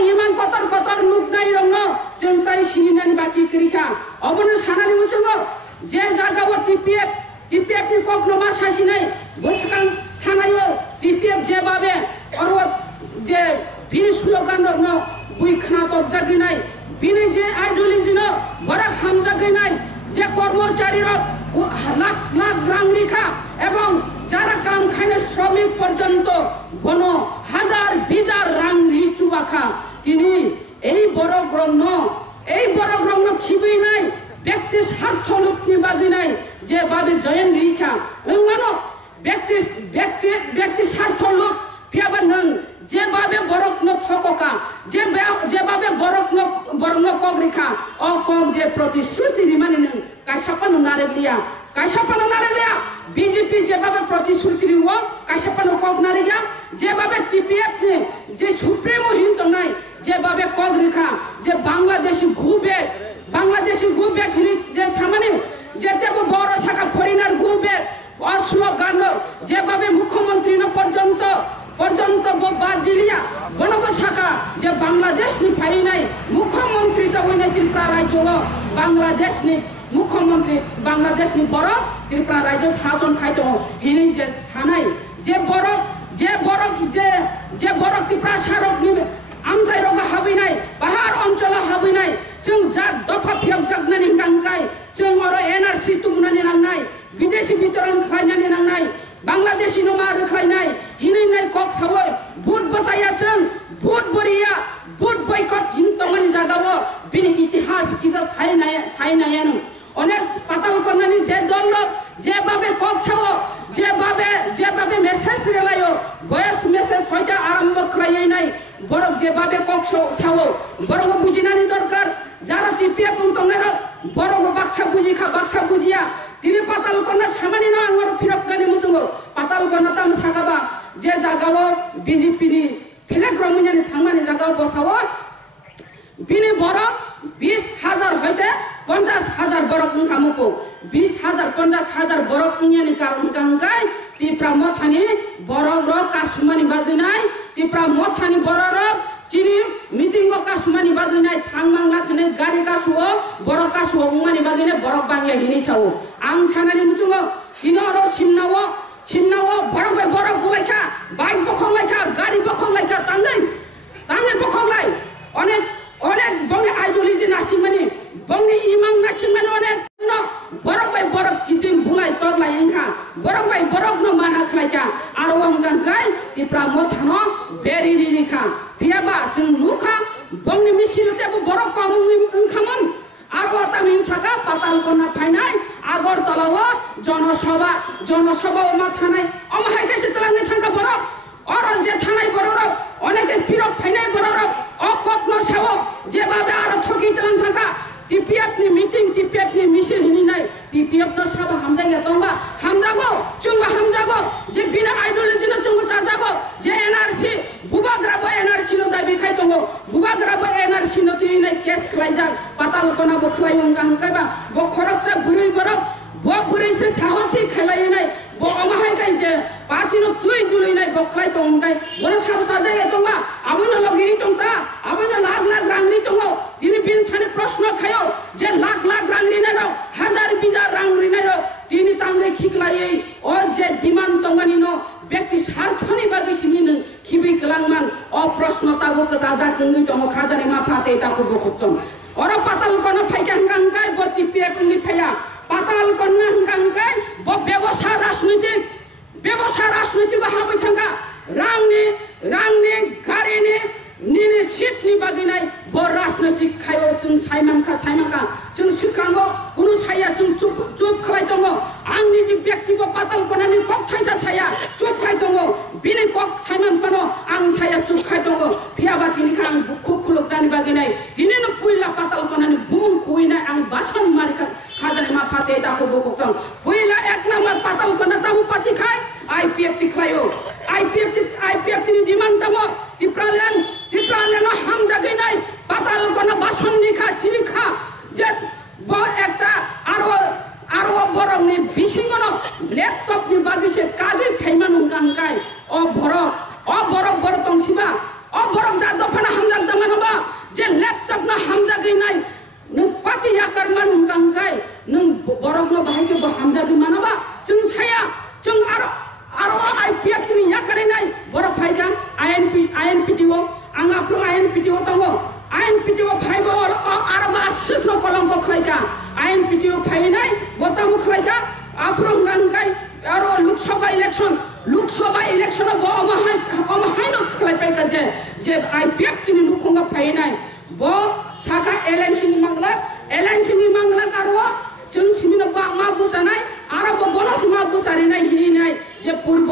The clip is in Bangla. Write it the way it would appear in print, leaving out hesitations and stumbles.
iman kotor nugnai rongo jengkai sininani baki kerika obono sanani mucungo je jagawo TPF ni koknoma sasinai boskan thanayo TPF je babe orwat je bini slogan no bui khana to jaginai bini je ideology no barak ham jaginai যে কর্মচারীরা লাখ লাখ রাং রেখা এবং যারা কাম খাইনে শ্রমিক পর্যন্ত বন হাজার বিজার রাং রিচু বাখা তিনি এই বড় গ্রন্থ খিবই নাই ব্যক্তি স্বার্থ লুপ্তিবাদী নাই যেভাবে জয়েন রেখা মানো ব্যক্তি স্বার্থ লোক পিয়াবা নং যেভাবে বরকন থকা যেভাবে বরকন কক রেখা অ কক যে প্রতিশ্রুতি রিমানি নং কাশাপানো নারেগলিয়া বিজেপি যেভাবে প্রতিশ্রুতি রিও কাশাপানো কক নারেগা যেভাবে TPF নে যে সুপ্রিমো হিন্ত নাই যেভাবে কক রেখা যে বাংলাদেশি গুবে হিনি যে ছামানে যেতে বড় শাখা ফরিনার গুবে অশ্লোগান যেভাবে মুখ্যমন্ত্রী পর্যন্ত বাদ দিলিয়া বনব শাখা যে বাংলাদেশ নি ফাই নাই মুখ্যমন্ত্রী সবই ত্রিপুরা রাজ্য বাংলাদেশ নি মুখ্যমন্ত্রী বাংলাদেশ নি বড় ত্রিপুরা রাজ্য শাসন খাইতো হিনি যে সানাই যে বড় ত্রিপুরা সারক নি আমজাই রগা হাবি নাই পাহাড় অঞ্চল হাবি নাই जों जा दफा फियक जागनानि गांगाय जों अर NRC तुगनानि नांनाय विदेशी वितरण खायनानि नांनाय बांग्लादेशी नमा रखायनाय हिनैनाय कक सावय भूत बसाया जों भूत बरिया भूत बयकट हिंतमानि जागावो बिनि इतिहास किसा सायनायान अनेक पाताल करनानि जे दल जेभाबे कक सावो जेभाबे मेसेज रेलायो भয়েস मेसेज হয়তো आरम्भ खालायनाय बरक जेभाबे कक सावो बरक बुजिनानि दरकार যারা TPF তংনার বড় বাক্সা বুঝিয়া তিনি পাতাল কন্যা সামানি না আমার ফিরকনানি মুচুঙ্গ পাতাল কন্যা তাম সাগাবা যে জাগাও বিজেপি নি ফিলেক রমুনিয়ানি থাংমানি জাগাও বসাও বিনি বড় 20,000 হইতে 50,000 বড় মুখামুকো 20,000 50,000 বড় কুনিয়ানি কারণ গাঙ্গাই ত্রিপুরা মথানি বড় কাশুমানি বাজনাই ত্রিপুরা মথানি বড় চিনি মিটিং কাশুমানি বাগিনাই থাংমাংলা খানে গাড়ি কাশুও বড় কাশুও উমানি বাগিনে বড় বাংলা হিনি সাও আং সানানি মুচুঙো তিনি অর সিমনাও বড় গুলাইখা বাইক বখংলাইখা গাড়ি বখংলাইখা তাঙ্গাই বখংলাই অনেক বঙ্গে আইডিওলজি নাসিমানি বঙ্গে ইমাং নাসিমানি অনেক বড় কিজিং বুলাই তগলাই এংখা বড় ন মানা খাইকা আর ওং গাঙ্গাই ত্রিপুরা মথানো বেরি রিলিখা পিয়াবা जों नुखा बंनि मिसिलते बড় कम ओंखामोन आरो तामिन साका पाताल कन्ना फाइनाय आगरतलाव जनसभा मा थानाय अमाहाय कैसे तलांनि थांगा बड़ और जे थानाय बड़ अनेके फिरक फाइनाय बड़ अकत न साव जेभाबे आरो थकि तलां थांगा TPF नि मीटिंग TPF नि मिसिल हिनिनाय TPF न साबा हामजाया दंबा हामजागो जोंबा हामजागो जे बिना आइडियोलॉजी न जोंबो जाजागो जे NRC बुबाग्राबो NRC न दाबि खाय दंगो बुबाग्राबो NRC न तिनाय केस खलायजा पाताल कना बो खलाय उंगां कायबा बो खरकसा बुरै बरक बो बुरैसे साहसी खलायनाय बो अमाहाय काय जे पातिनो तुइ दुलैनाय बो खलाय दंगाय बोर साबो जाजाया दंबा आबोनो लगिरि दंता आबोनो लाख रांगरि दंगो दिनि बिन थाने प्रश्न खायो जे लाख रांगरि नाय हाजार बिजार रांगरि नाय दिनि तांगै खिखलायै ओ जे दिमान दंगानि न व्यक्ति स्वार्थनि बागै सिमिनो खिबि गलांमान अ प्रश्नताबो जाजा दंगै दङ खाजानि माफाते ताको बखुचम अर पाताल कना फाइका गांगाय ब TPF नि फाया पाताल कना गांगाय ब व्यवसा राजनीतिक हाबै थांगा रांनि गारिनि निने सिटनि बागैनाय ब राजनीतिक खायो जों सायमानखा जों सिखांगो कुनु साया जों चुप खाय दङ आंनि जे व्यक्ति ब पाताल कनानि कक थाइसा साया चुप खाय दङ बिनि कक सायमान पनो आं साया चुप खाय दङ फियाबा तिनि खां खुलुकदानि बागैनाय दिनेनो पुइला पाताल कनानि बुम खुइनाय आं बासन मारिखा खाजानि मा फाते ताको बखजों पुइला एक नम्बर पाताल कना तामु पाति खाय IPF तिख्लायो IPF तिनि डिमान्ड दङ ত্রিপুরাল্যান্ড হাম জাগিনাই পাতাল কনা বাসন নিখা চিনিখা যে একটা আরো বরংনি বিসিংগন ল্যাপটপ নি বাগিসে কাগে ফাইমান গানগাই অ বড় তংসিবা অ বড় जे IPF kini nukhonga phainai bo saka LNC ni mangla karwa जों सिमिनो बा मा बुसानाय आरो बोनो सिमा बुसारिनाय हिरिनाय जे पूर्व